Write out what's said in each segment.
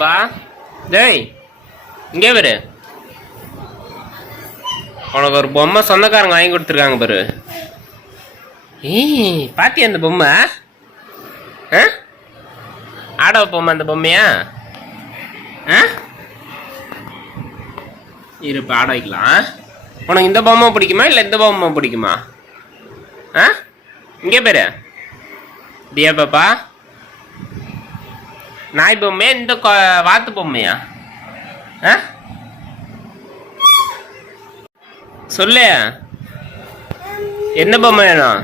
வாப்பா டேய் இங்கே பாரு உனக்கு ஒரு பொம்மை சொந்தக்காரங்க வாங்கி கொடுத்துருக்காங்க பாரு. ஏய் பாத்தியா அந்த பொம்மை? ஆ? ஆட பொம்மை அந்த பொம்மையா? ஆ? இரு ஆட வைக்கலாம். உனக்கு இந்த பொம்மை பிடிக்குமா இல்லை இந்த பொம்மை பிடிக்குமா? ஆ? இங்கே பேரு. தியா பாப்பா. நாய் பொம்மையா இந்த வாத்து பொம்மையா? ஆ? சொல்லு. என்ன பொம்மை வேணும்?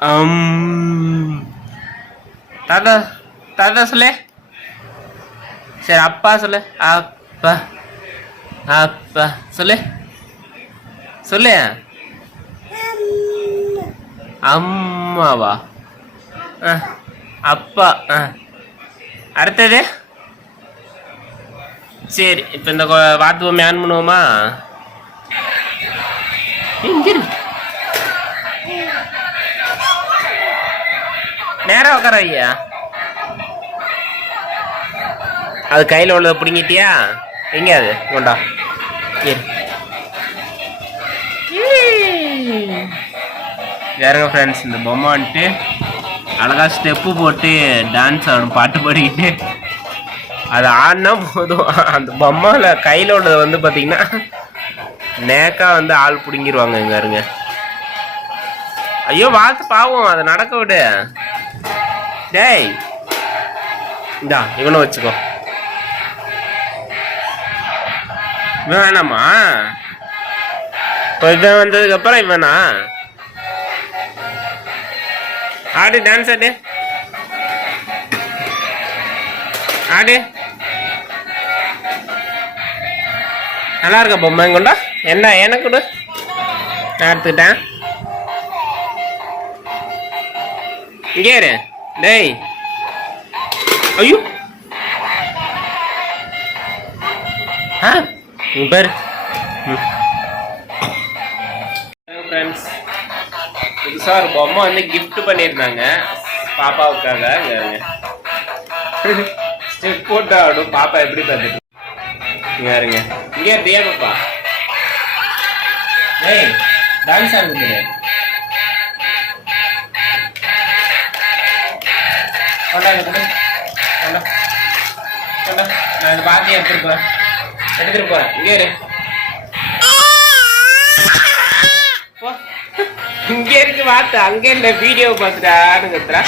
அம். தாத்தா தாத்தா சொல்லு. சரி அப்பா சொல்லு. அப்பா அப்பா. சொல்லு. சொல்லு. அம்மாவா? ஆ, அப்பா ஆ. அடுத்தது? சரி இப்போ இந்த வாத்து பொம்மை ஆன் பண்ணுவோமா? இங்க இரு. நேரா உட்கார ஐயா அது கையில் உள்ளதை பிடுங்கிட்டியா? எங்க அது? கொண்டா. வேறங்க ஃப்ரெண்ட்ஸ் இந்த பொம்மை வந்துட்டு அழகா ஸ்டெப்பு போட்டு டான்ஸ் ஆடணும் பாட்டு பாடிக்கிட்டு. அது ஆடினா போதும். அந்த பொம்மாவில் கையில் உள்ளதை வந்து பார்த்தீங்கன்னா நேக்கா வந்து ஆள் பிடுங்கிடுவாங்க இங்கே இருங்க ஐயோ வாத்து பாவம் அதை நடக்க விடு. டேய். இந்தா இவனை வச்சுக்கோ. இவன் வேணாமா? இப்போ இவன் வந்ததுக்கப்புறம் இவனா? ஆடு டான்ஸ் ஆடு. ஆடு. நல்லா இருக்க பொம்மை கொண்டா? என்ன எனக்கு கொடு. நான் எடுத்துக்கிட்டேன். இங்கே இரு. டேய். ஐயோ. ஆ பேர். பாரு ஃப்ரெண்ட்ஸ் புதுசாக ஒரு பொம்மை வந்து கிஃப்ட் பண்ணியிருந்தாங்க. பாப்பாவுக்காக ஸ்டெப் போட்டு ஆடும் பாப்பா எப்படி பார்த்துட்டு இங்க பாருங்க. இங்கே தியா பாப்பா. ஏய் டான்ஸ் ஆடுது கொண்டா இங்க நான் இந்த எடுத்துட்டு போறேன். எடுத்துட்டு போறேன். இங்கே இரு. இங்க இருக்கு பார்த்து அங்க இல்ல வீடியோ பார்த்துட்டான்னு கத்துறா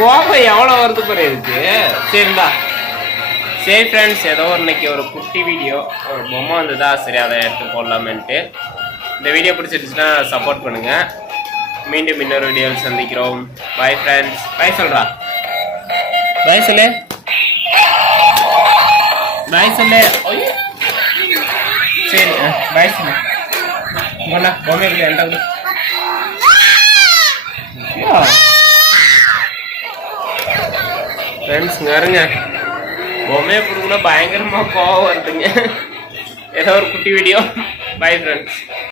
கோபம் எவ்வளவு வருது பாரு இருக்கு சரிங்களா சரி ஃப்ரெண்ட்ஸ் ஏதோ ஒரு இன்னைக்கு ஒரு குட்டி வீடியோ ஒரு பொம்மை வந்ததா? சரி அதை எடுத்து போடலாமேன்ட்டு. இந்த வீடியோ பிடிச்சிருச்சுன்னா சப்போர்ட் பண்ணுங்க. மீண்டும் இன்னொரு வீடியோவில் சந்திக்கிறோம். பை ஃப்ரெண்ட்ஸ் பை சொல்றா. பை சொல்லு. பை சொல்லு. ஐயோ. சரி பாய் சொல்லு கொண்டா பொம்மை எப்படி என்கிட்ட ஃப்ரெண்ட்ஸ் இருங்க பொம்மையை பிடிக்கல பயங்கரமாக கோவம் வருதுங்க. ஏதோ ஒரு குட்டி வீடியோ பாய் ஃப்ரெண்ட்ஸ்